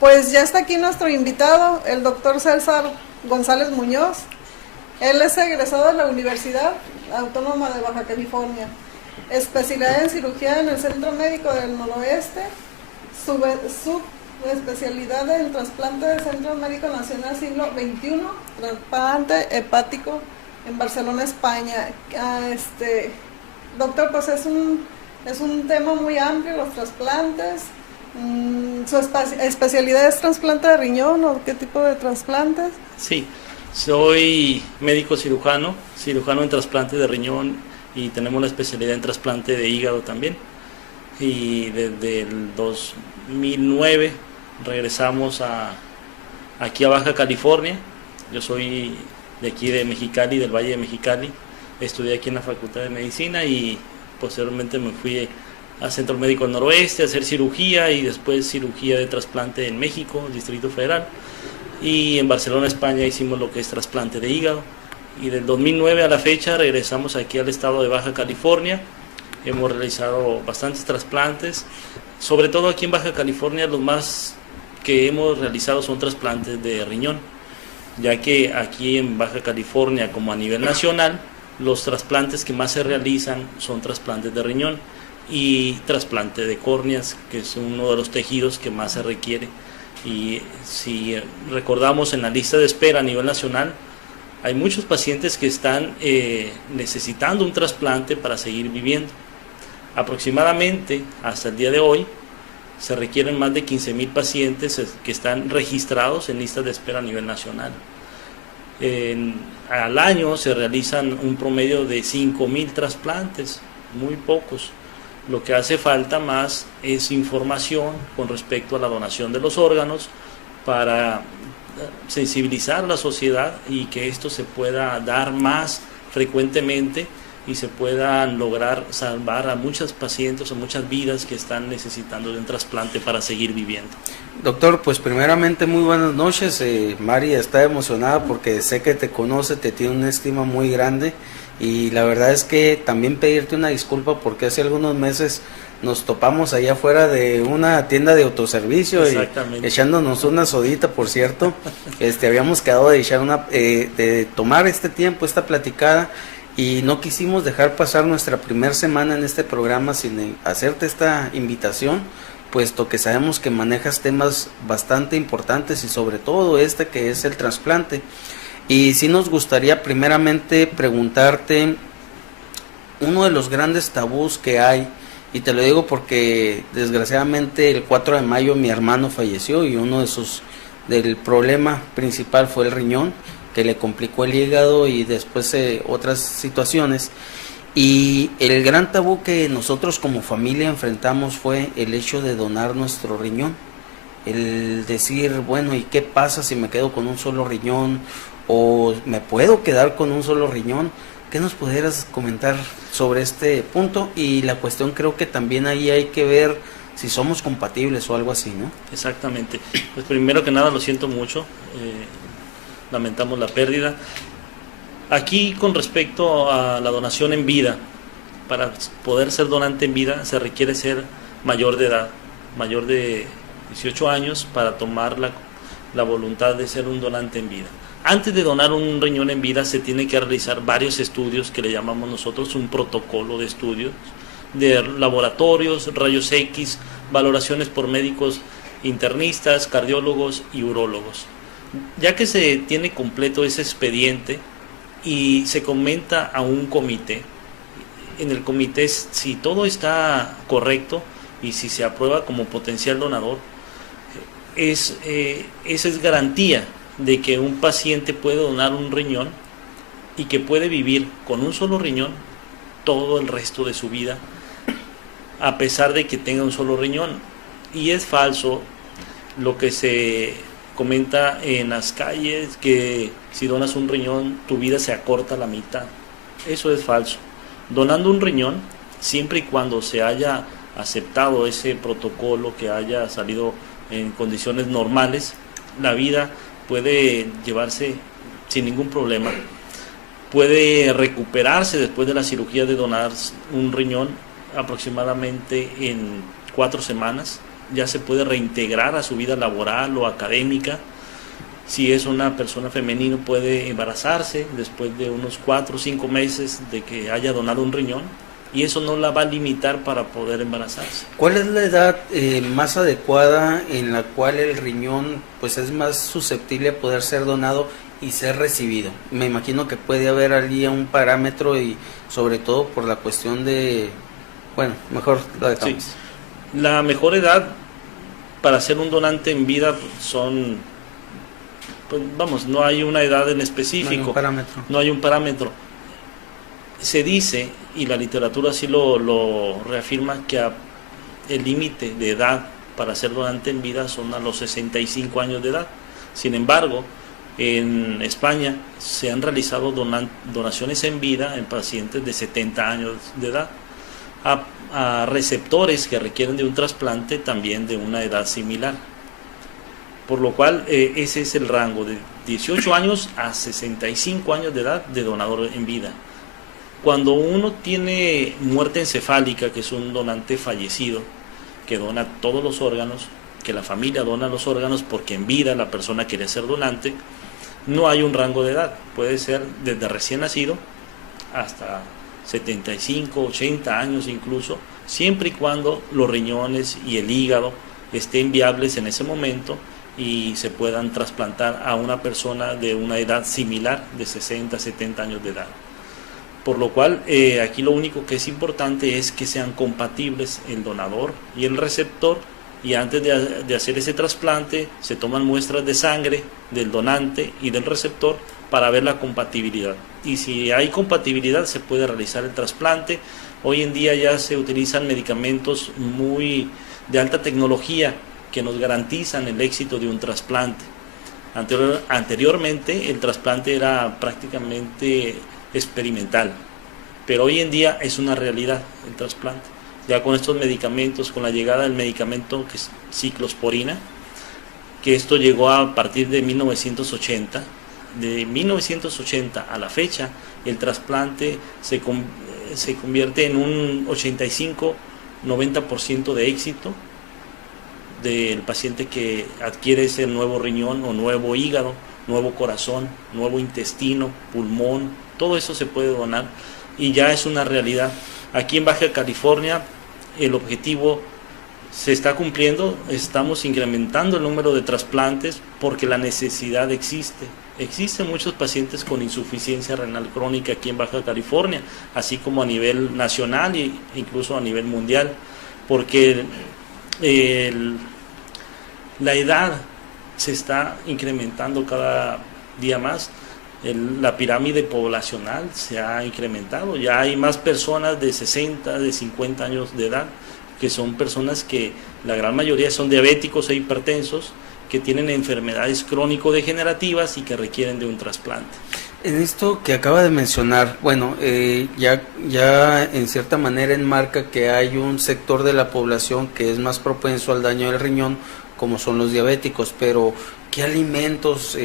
Pues ya está aquí nuestro invitado, el doctor César González Muñoz. Él es egresado de la Universidad Autónoma de Baja California, especialidad en cirugía en el Centro Médico del Noroeste, subespecialidad en trasplante del Centro Médico Nacional Siglo XXI, trasplante hepático en Barcelona, España. Doctor, pues es un tema muy amplio, los trasplantes. ¿Su especialidad es trasplante de riñón o qué tipo de trasplantes? Sí, soy médico cirujano en trasplante de riñón y tenemos la especialidad en trasplante de hígado también. Y desde el 2009 regresamos aquí a Baja California. Yo soy de aquí de Mexicali, del Valle de Mexicali. Estudié aquí en la Facultad de Medicina y posteriormente me fui al Centro Médico del Noroeste a hacer cirugía y después cirugía de trasplante en México, Distrito Federal. Y en Barcelona, España hicimos lo que es trasplante de hígado. Y del 2009 a la fecha regresamos aquí al estado de Baja California. Hemos realizado bastantes trasplantes, sobre todo aquí en Baja California los más que hemos realizado son trasplantes de riñón, ya que aquí en Baja California como a nivel nacional los trasplantes que más se realizan son trasplantes de riñón y trasplante de córneas, que es uno de los tejidos que más se requiere. Y si recordamos en la lista de espera a nivel nacional, hay muchos pacientes que están necesitando un trasplante para seguir viviendo. Aproximadamente hasta el día de hoy se requieren más de 15,000 pacientes que están registrados en listas de espera a nivel nacional. Al año se realizan un promedio de 5,000 trasplantes, muy pocos. Lo que hace falta más es información con respecto a la donación de los órganos para sensibilizar a la sociedad y que esto se pueda dar más frecuentemente y se puedan lograr salvar a muchos pacientes o muchas vidas que están necesitando de un trasplante para seguir viviendo. Doctor, pues primeramente muy buenas noches. Mari está emocionada porque sé que te conoce, te tiene una estima muy grande y la verdad es que también pedirte una disculpa porque hace algunos meses nos topamos allá afuera de una tienda de autoservicio y echándonos una sodita, por cierto. Habíamos quedado de echar de tomar este tiempo, esta platicada, y no quisimos dejar pasar nuestra primera semana en este programa sin hacerte esta invitación, puesto que sabemos que manejas temas bastante importantes y sobre todo que es el trasplante. Y sí nos gustaría primeramente preguntarte uno de los grandes tabús que hay, y te lo digo porque desgraciadamente el 4 de mayo mi hermano falleció y uno del problema principal fue el riñón, que le complicó el hígado y después otras situaciones. Y el gran tabú que nosotros como familia enfrentamos fue el hecho de donar nuestro riñón. El decir, bueno, ¿y qué pasa si me quedo con un solo riñón? ¿O me puedo quedar con un solo riñón? ¿Qué nos pudieras comentar sobre este punto? Y la cuestión creo que también ahí hay que ver si somos compatibles o algo así, ¿no? Exactamente. Pues primero que nada lo siento mucho. Lamentamos la pérdida. Aquí con respecto a la donación en vida, para poder ser donante en vida se requiere ser mayor de edad, mayor de 18 años para tomar la voluntad de ser un donante en vida. Antes de donar un riñón en vida se tiene que realizar varios estudios que le llamamos nosotros un protocolo de estudios, de laboratorios, rayos X, valoraciones por médicos internistas, cardiólogos y urólogos. Ya que se tiene completo ese expediente y se comenta a un comité, en el comité si todo está correcto y si se aprueba como potencial donador, esa es garantía de que un paciente puede donar un riñón y que puede vivir con un solo riñón todo el resto de su vida, a pesar de que tenga un solo riñón. Y es falso lo que se comenta en las calles, que si donas un riñón tu vida se acorta a la mitad. Eso es falso. Donando un riñón, siempre y cuando se haya aceptado ese protocolo, que haya salido en condiciones normales, la vida puede llevarse sin ningún problema. Puede recuperarse después de la cirugía de donar un riñón aproximadamente en 4 semanas. ya se puede reintegrar a su vida laboral o académica. Si es una persona femenina, puede embarazarse después de unos 4 o 5 meses de que haya donado un riñón, y eso no la va a limitar para poder embarazarse. ¿Cuál es la edad más adecuada en la cual el riñón pues es más susceptible a poder ser donado y ser recibido? Me imagino que puede haber allí un parámetro, y sobre todo por la cuestión de... Bueno, mejor lo dejamos. Sí. La mejor edad para ser un donante en vida son, pues, vamos, no hay una edad en específico. No hay un parámetro. No hay un parámetro. Se dice, y la literatura sí lo reafirma, que el límite de edad para ser donante en vida son a los 65 años de edad. Sin embargo, en España se han realizado donaciones en vida en pacientes de 70 años de edad, a receptores que requieren de un trasplante también de una edad similar. Por lo cual ese es el rango de 18 años a 65 años de edad de donador en vida. Cuando uno tiene muerte encefálica, que es un donante fallecido, que dona todos los órganos, que la familia dona los órganos porque en vida la persona quiere ser donante, no hay un rango de edad. Puede ser desde recién nacido hasta 75, 80 años incluso, siempre y cuando los riñones y el hígado estén viables en ese momento y se puedan trasplantar a una persona de una edad similar, de 60, 70 años de edad. Por lo cual, aquí lo único que es importante es que sean compatibles el donador y el receptor, y antes de hacer ese trasplante se toman muestras de sangre del donante y del receptor para ver la compatibilidad. Y si hay compatibilidad, se puede realizar el trasplante. Hoy en día ya se utilizan medicamentos muy de alta tecnología que nos garantizan el éxito de un trasplante. Anteriormente el trasplante era prácticamente experimental, pero hoy en día es una realidad el trasplante. Ya con estos medicamentos, con la llegada del medicamento que es ciclosporina, que esto llegó a partir de 1980, de 1980 a la fecha, el trasplante se convierte en un 85-90% de éxito del paciente que adquiere ese nuevo riñón o nuevo hígado, nuevo corazón, nuevo intestino, pulmón. Todo eso se puede donar y ya es una realidad. Aquí en Baja California el objetivo se está cumpliendo, estamos incrementando el número de trasplantes porque la necesidad existe. Existen muchos pacientes con insuficiencia renal crónica aquí en Baja California, así como a nivel nacional e incluso a nivel mundial, porque la edad se está incrementando cada día más. La pirámide poblacional se ha incrementado, ya hay más personas de 60, de 50 años de edad, que son personas que la gran mayoría son diabéticos e hipertensos, que tienen enfermedades crónico-degenerativas y que requieren de un trasplante. En esto que acaba de mencionar, bueno, ya en cierta manera enmarca que hay un sector de la población que es más propenso al daño del riñón, como son los diabéticos, pero ¿qué alimentos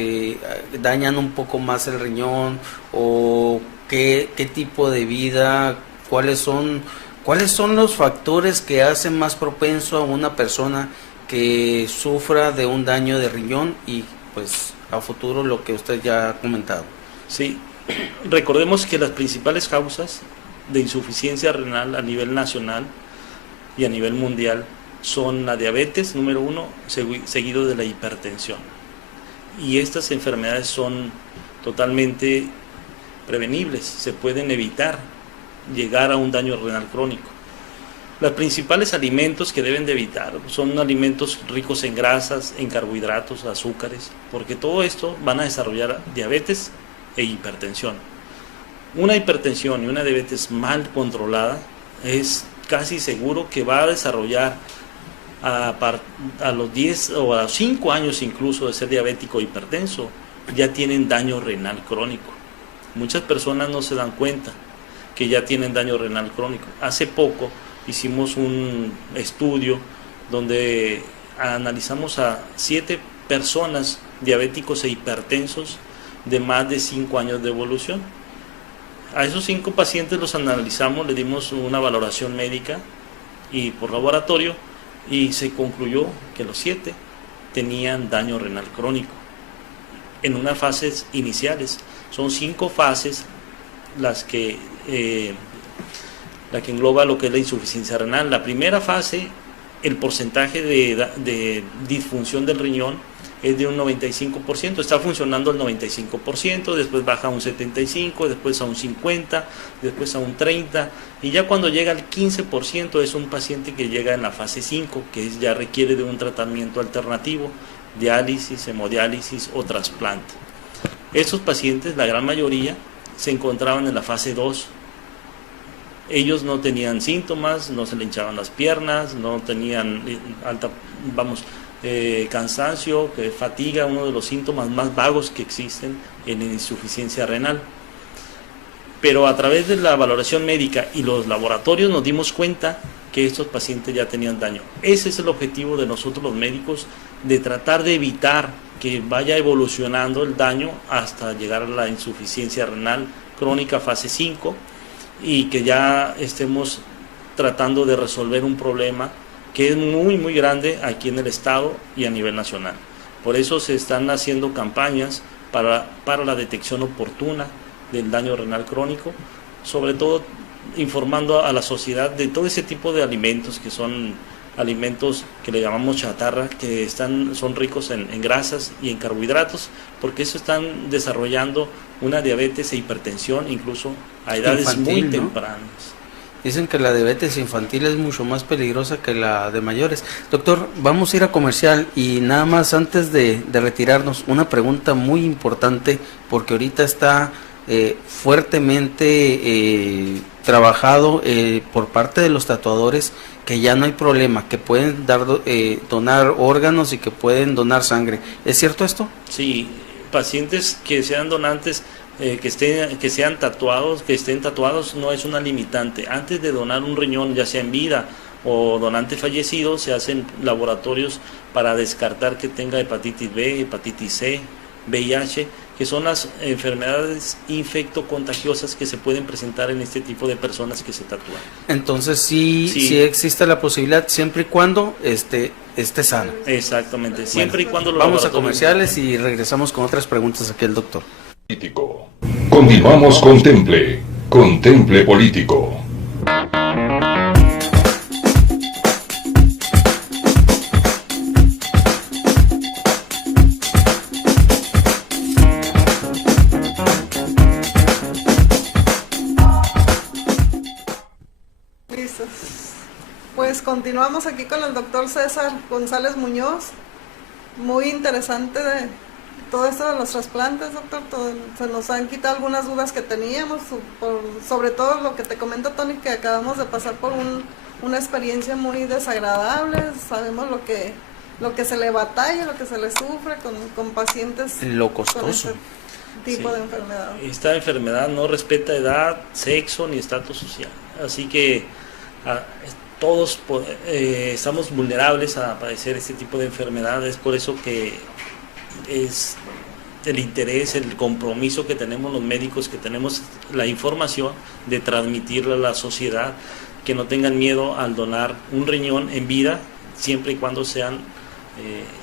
dañan un poco más el riñón? ¿O qué tipo de vida? ¿Cuáles son los factores que hacen más propenso a una persona que sufra de un daño de riñón y pues a futuro lo que usted ya ha comentado? Sí, recordemos que las principales causas de insuficiencia renal a nivel nacional y a nivel mundial son la diabetes, número 1, seguido de la hipertensión. Y estas enfermedades son totalmente prevenibles, se pueden evitar llegar a un daño renal crónico. Los principales alimentos que deben de evitar son alimentos ricos en grasas, en carbohidratos, azúcares, porque todo esto van a desarrollar diabetes e hipertensión. Una hipertensión y una diabetes mal controlada es casi seguro que va a desarrollar a los 10 o a los 5 años incluso de ser diabético o hipertenso, ya tienen daño renal crónico. Muchas personas no se dan cuenta que ya tienen daño renal crónico. Hace poco hicimos un estudio donde analizamos a 7 personas diabéticos e hipertensos de más de 5 años de evolución. A esos 5 pacientes los analizamos, le dimos una valoración médica y por laboratorio y se concluyó que los 7 tenían daño renal crónico en unas fases iniciales. Son 5 fases las que engloba lo que es la insuficiencia renal. La primera fase, el porcentaje de disfunción del riñón es de un 95%, está funcionando el 95%, después baja a un 75%, después a un 50%, después a un 30%, y ya cuando llega al 15% es un paciente que llega en la fase 5, que ya requiere de un tratamiento alternativo, diálisis, hemodiálisis o trasplante. Esos pacientes, la gran mayoría, se encontraban en la fase 2. Ellos no tenían síntomas, no se le hinchaban las piernas, no tenían cansancio, fatiga, uno de los síntomas más vagos que existen en la insuficiencia renal. Pero a través de la valoración médica y los laboratorios nos dimos cuenta que estos pacientes ya tenían daño. Ese es el objetivo de nosotros los médicos, de tratar de evitar que vaya evolucionando el daño hasta llegar a la insuficiencia renal crónica fase 5 y que ya estemos tratando de resolver un problema que es muy muy grande aquí en el estado y a nivel nacional. Por eso se están haciendo campañas para la detección oportuna del daño renal crónico, sobre todo informando a la sociedad de todo ese tipo de alimentos que son alimentos que le llamamos chatarra, que son ricos en grasas y en carbohidratos, porque eso están desarrollando una diabetes e hipertensión incluso a edades infantil, muy tempranas. Dicen que la diabetes infantil es mucho más peligrosa que la de mayores. Doctor, vamos a ir a comercial y nada más antes de retirarnos, una pregunta muy importante, porque ahorita está fuertemente trabajado por parte de los tatuadores, que ya no hay problema, que pueden donar órganos y que pueden donar sangre. ¿Es cierto esto? Sí, pacientes que sean donantes, que estén tatuados no es una limitante. Antes de donar un riñón, ya sea en vida o donante fallecido, se hacen laboratorios para descartar que tenga hepatitis B, hepatitis C, VIH, que son las enfermedades infectocontagiosas que se pueden presentar en este tipo de personas que se tatúan. Entonces sí existe la posibilidad, siempre y cuando esté sano. Exactamente, siempre y cuando vamos a comerciales y regresamos con otras preguntas aquí al doctor. Político. Continuamos con Contemple Político. Pues continuamos aquí con el doctor César González Muñoz. Muy interesante de todo esto de los trasplantes, doctor. Se nos han quitado algunas dudas que teníamos, sobre todo lo que te comento, Tony, que acabamos de pasar por una experiencia muy desagradable. Sabemos lo que se le batalla, lo que se le sufre con pacientes. Lo costoso. Con este tipo de enfermedad. Esta enfermedad no respeta edad, sexo ni estatus social. Así que todos estamos vulnerables a padecer este tipo de enfermedades. Por eso que es el interés, el compromiso que tenemos los médicos, que tenemos la información de transmitirla a la sociedad, que no tengan miedo al donar un riñón en vida, siempre y cuando sean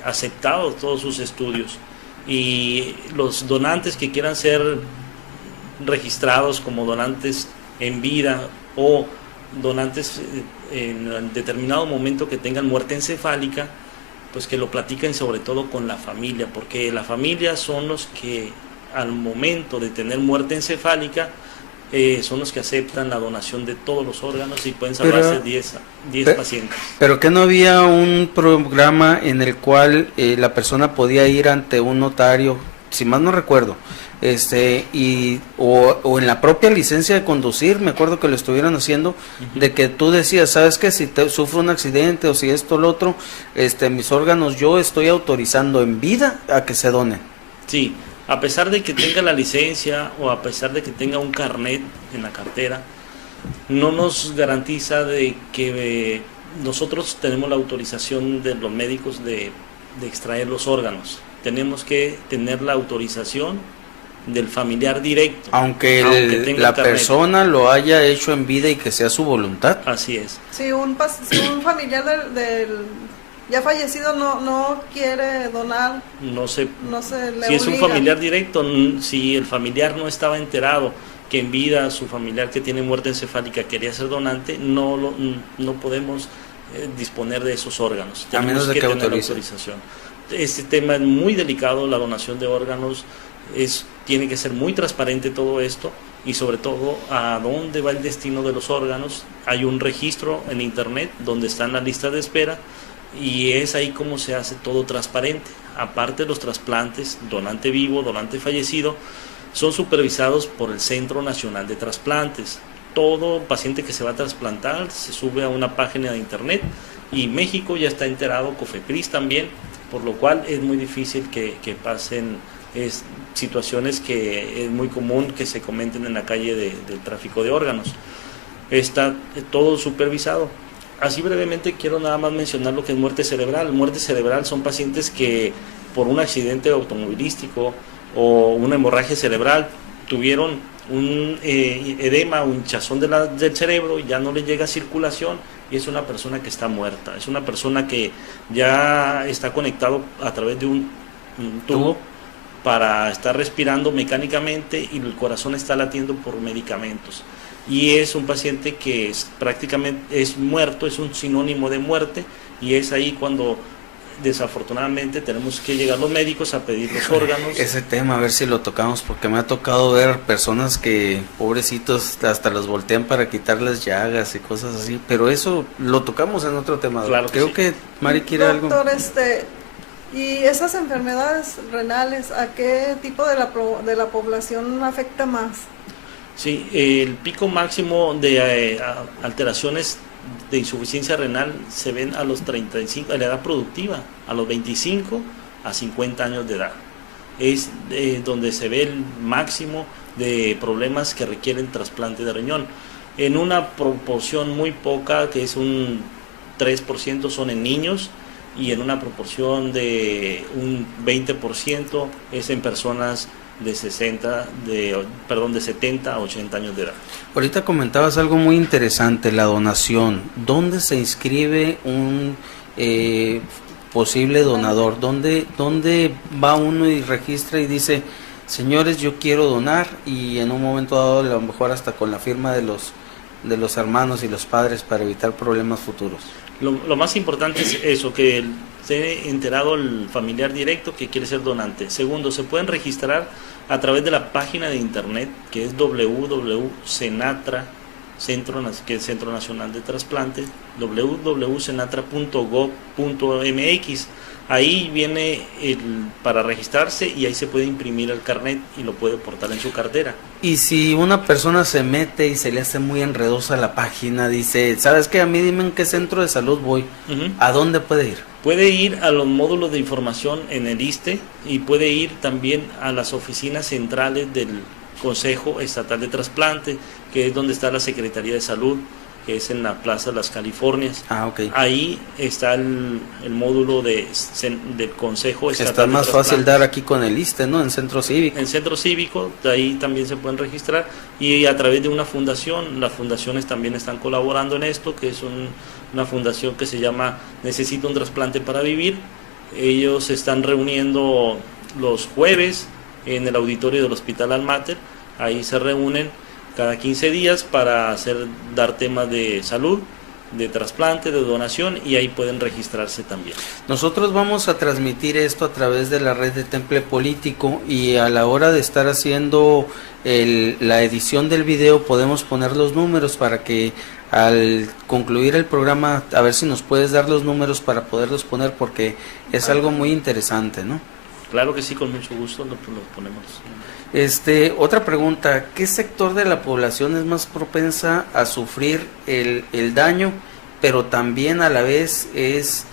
aceptados todos sus estudios. Y los donantes que quieran ser registrados como donantes en vida o donantes en determinado momento que tengan muerte encefálica, pues que lo platiquen sobre todo con la familia, porque la familia son los que al momento de tener muerte encefálica son los que aceptan la donación de todos los órganos y pueden salvarse 10 pacientes. Pero que no había un programa en el cual la persona podía ir ante un notario, si mal no recuerdo, o en la propia licencia de conducir, me acuerdo que lo estuvieran haciendo, de que tú decías, sabes que si sufro un accidente o si esto o lo otro, mis órganos yo estoy autorizando en vida a que se donen. Sí, a pesar de que tenga la licencia o a pesar de que tenga un carnet en la cartera, no nos garantiza de que nosotros tenemos la autorización de los médicos de extraer los órganos. Tenemos que tener la autorización del familiar directo. Aunque tenga la carnet. persona lo haya hecho en vida y que sea su voluntad. Así es. Si un familiar del ya fallecido no quiere donar, No se le si es un obliga. familiar directo, si el familiar no estaba enterado que en vida su familiar que tiene muerte encefálica quería ser donante, no podemos disponer de esos órganos. A menos de que tener autorice. autorización. Este tema es muy delicado, la donación de órganos tiene que ser muy transparente todo esto, y sobre todo a dónde va el destino de los órganos. Hay un registro en internet donde están las listas de espera, y es ahí como se hace todo transparente. Aparte, los trasplantes, donante vivo, donante fallecido, son supervisados por el Centro Nacional de Trasplantes. Todo paciente que se va a trasplantar se sube a una página de internet, y México ya está enterado, COFEPRIS también, por lo cual es muy difícil que pasen situaciones que es muy común que se comenten en la calle del tráfico de órganos. Está todo supervisado. Así brevemente quiero nada más mencionar lo que es muerte cerebral. Muerte cerebral son pacientes que por un accidente automovilístico o una hemorragia cerebral tuvieron un edema, un hinchazón del cerebro, y ya no le llega circulación, y es una persona que está muerta. Es una persona que ya está conectado a través de un tubo para estar respirando mecánicamente, y el corazón está latiendo por medicamentos. Y es un paciente que prácticamente es muerto, es un sinónimo de muerte, y es ahí cuando desafortunadamente tenemos que llegar los médicos a pedir los órganos. Ese tema, a ver si lo tocamos, porque me ha tocado ver personas que, pobrecitos, hasta los voltean para quitarles llagas y cosas así, pero eso lo tocamos en otro tema. Claro que Creo sí. que Mari quiere algo. Doctor, ¿y esas enfermedades renales a qué tipo de la población afecta más? Sí, el pico máximo de alteraciones de insuficiencia renal se ven a los 35, a la edad productiva, a los 25 a 50 años de edad. Es donde se ve el máximo de problemas que requieren trasplante de riñón. En una proporción muy poca, que es un 3%, son en niños, y en una proporción de un 20% es en personas de 70 a 80 años de edad. Ahorita comentabas algo muy interesante, la donación. ¿Dónde se inscribe un posible donador? ¿Dónde va uno y registra y dice, señores, yo quiero donar? Y en un momento dado, a lo mejor hasta con la firma de los hermanos y los padres para evitar problemas futuros. Lo más importante es eso, que esté enterado el familiar directo que quiere ser donante. Segundo, se pueden registrar a través de la página de internet, que es www.senatra, que es Centro Nacional de Trasplantes, www.senatra.gov.mx. Ahí viene para registrarse, y ahí se puede imprimir el carnet y lo puede portar en su cartera. Y si una persona se mete y se le hace muy enredosa la página, dice, ¿sabes qué? A mí dime en qué centro de salud voy. ¿A dónde puede ir? Puede ir a los módulos de información en el ISSSTE, y puede ir también a las oficinas centrales del Consejo Estatal de Trasplante, que es donde está la Secretaría de Salud, que es en la Plaza de las Californias. Ok. Ahí está el módulo del Consejo Estatal Está de más Trasplantes. fácil dar aquí con el ISSSTE, ¿no? En Centro Cívico. En Centro Cívico, de ahí también se pueden registrar, y a través de una fundación. Las fundaciones también están colaborando en esto, que es una fundación que se llama Necesito un trasplante para vivir. Ellos se están reuniendo los jueves en el auditorio del Hospital Almater. Ahí se reúnen cada 15 días para dar temas de salud, de trasplante, de donación, y ahí pueden registrarse también. Nosotros vamos a transmitir esto a través de la red de Temple Político, y a la hora de estar haciendo la edición del video podemos poner los números para que al concluir el programa, a ver si nos puedes dar los números para poderlos poner, porque es algo muy interesante, ¿no? Claro que sí, con mucho gusto lo ponemos. Otra pregunta, ¿qué sector de la población es más propensa a sufrir el daño, pero también a la vez es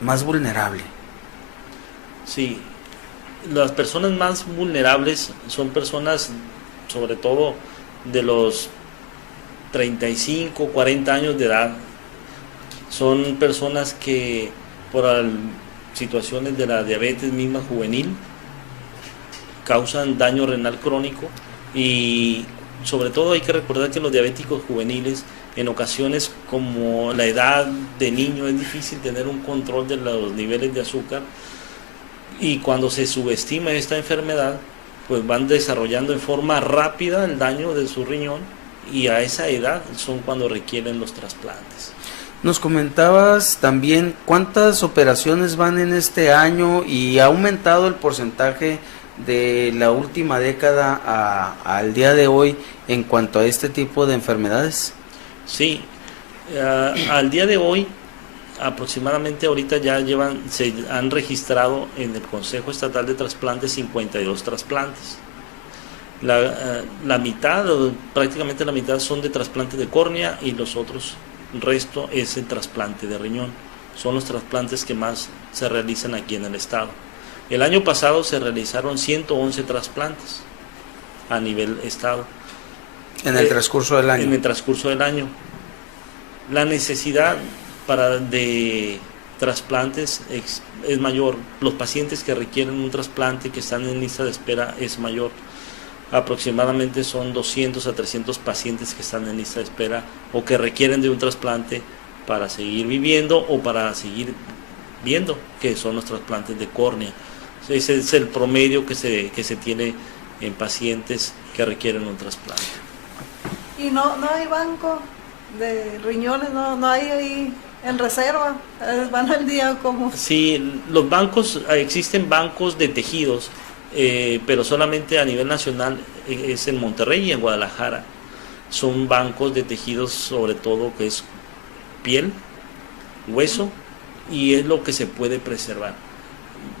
más vulnerable? Sí, las personas más vulnerables son personas, sobre todo de los 35, 40 años de edad. Son personas que por situaciones de la diabetes misma juvenil causan daño renal crónico, y sobre todo hay que recordar que los diabéticos juveniles, en ocasiones, como la edad de niño, es difícil tener un control de los niveles de azúcar, y cuando se subestima esta enfermedad, pues van desarrollando en forma rápida el daño de su riñón, y a esa edad son cuando requieren los trasplantes. Nos comentabas también cuántas operaciones van en este año y ha aumentado el porcentaje de la última década al día de hoy en cuanto a este tipo de enfermedades. Sí, al día de hoy aproximadamente ahorita se han registrado en el Consejo Estatal de Trasplantes 52 trasplantes. La mitad, prácticamente la mitad, son de trasplante de córnea, y los otros, el resto es el trasplante de riñón. Son los trasplantes que más se realizan aquí en el estado. El año pasado se realizaron 111 trasplantes a nivel estado. En el transcurso del año. En el transcurso del año. La necesidad de trasplantes es mayor. Los pacientes que requieren un trasplante, que están en lista de espera, es mayor. Aproximadamente son 200 a 300 pacientes que están en lista de espera o que requieren de un trasplante para seguir viviendo o para seguir viendo, que son los trasplantes de córnea. Ese es el promedio que se tiene en pacientes que requieren un trasplante. Y no hay banco de riñones, no hay ahí en reserva, van al día como... Sí, los bancos, existen bancos de tejidos, pero solamente a nivel nacional, es en Monterrey y en Guadalajara. Son bancos de tejidos, sobre todo que es piel, hueso, y es lo que se puede preservar.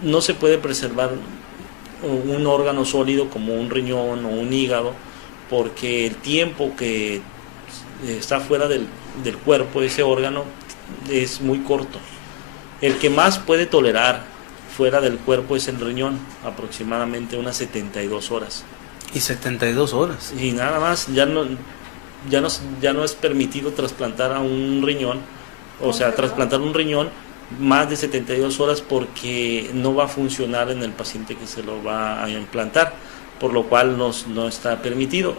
No se puede preservar un órgano sólido como un riñón o un hígado, porque el tiempo que está fuera del cuerpo ese órgano es muy corto. El que más puede tolerar fuera del cuerpo es el riñón, aproximadamente unas 72 horas. Y 72 horas. Y nada más, ya no es permitido trasplantar a un riñón, o sea, trasplantar un riñón más de 72 horas, porque no va a funcionar en el paciente que se lo va a implantar, por lo cual no está permitido.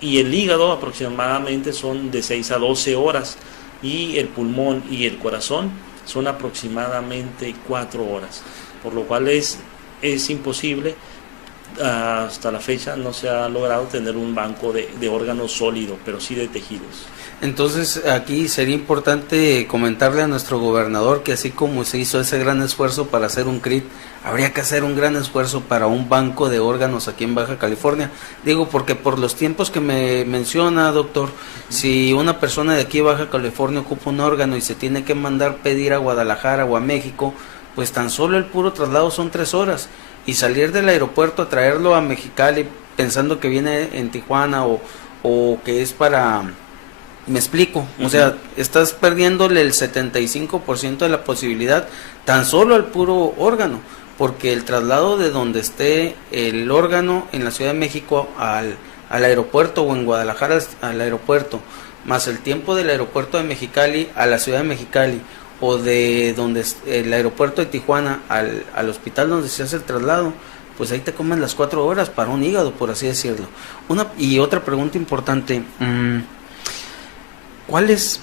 Y el hígado aproximadamente son de 6 a 12 horas, y el pulmón y el corazón son aproximadamente 4 horas, por lo cual es imposible. Hasta la fecha no se ha logrado tener un banco de órganos sólido, pero sí de tejidos. Entonces aquí sería importante comentarle a nuestro gobernador que así como se hizo ese gran esfuerzo para hacer un CRIT, habría que hacer un gran esfuerzo para un banco de órganos aquí en Baja California. Digo porque por los tiempos que me menciona, doctor, si una persona de aquí Baja California ocupa un órgano y se tiene que mandar pedir a Guadalajara o a México, pues tan solo el puro traslado son 3 horas. Y salir del aeropuerto a traerlo a Mexicali pensando que viene en Tijuana o que es para... Me explico, o sea, estás perdiéndole el 75% de la posibilidad tan solo al puro órgano, porque el traslado de donde esté el órgano en la Ciudad de México al aeropuerto, o en Guadalajara al aeropuerto, más el tiempo del aeropuerto de Mexicali a la Ciudad de Mexicali, o de donde el aeropuerto de Tijuana al hospital donde se hace el traslado, pues ahí te comen las 4 horas para un hígado, por así decirlo. Y otra pregunta importante, ¿cuáles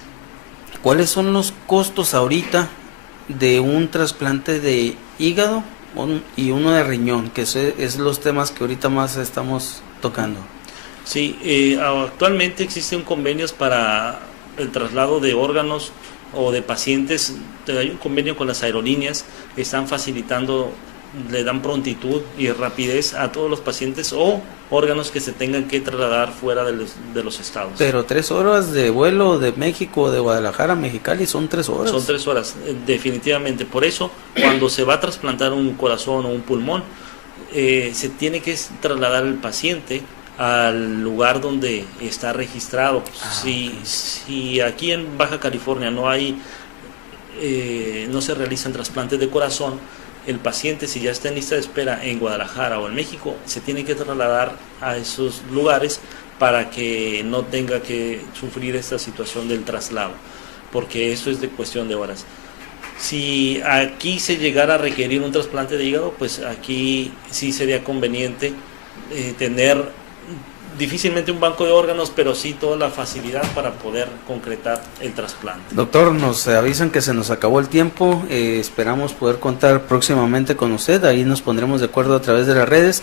son los costos ahorita de un trasplante de hígado y uno de riñón, que es los temas que ahorita más estamos tocando? Sí, actualmente existen convenios para el traslado de órganos o de pacientes. Hay un convenio con las aerolíneas que están facilitando, le dan prontitud y rapidez a todos los pacientes o órganos que se tengan que trasladar fuera de los estados. Pero 3 horas de vuelo de México, de Guadalajara a Mexicali, son 3 horas. Son 3 horas, definitivamente. Por eso, cuando se va a trasplantar un corazón o un pulmón, se tiene que trasladar el paciente al lugar donde está registrado. Si aquí en Baja California no se realizan trasplantes de corazón, el paciente, si ya está en lista de espera en Guadalajara o en México, se tiene que trasladar a esos lugares para que no tenga que sufrir esta situación del traslado, porque eso es de cuestión de horas. Si aquí se llegara a requerir un trasplante de hígado, pues aquí sí sería conveniente tener difícilmente un banco de órganos, pero sí toda la facilidad para poder concretar el trasplante. Doctor, nos avisan que se nos acabó el tiempo, esperamos poder contar próximamente con usted, ahí nos pondremos de acuerdo a través de las redes.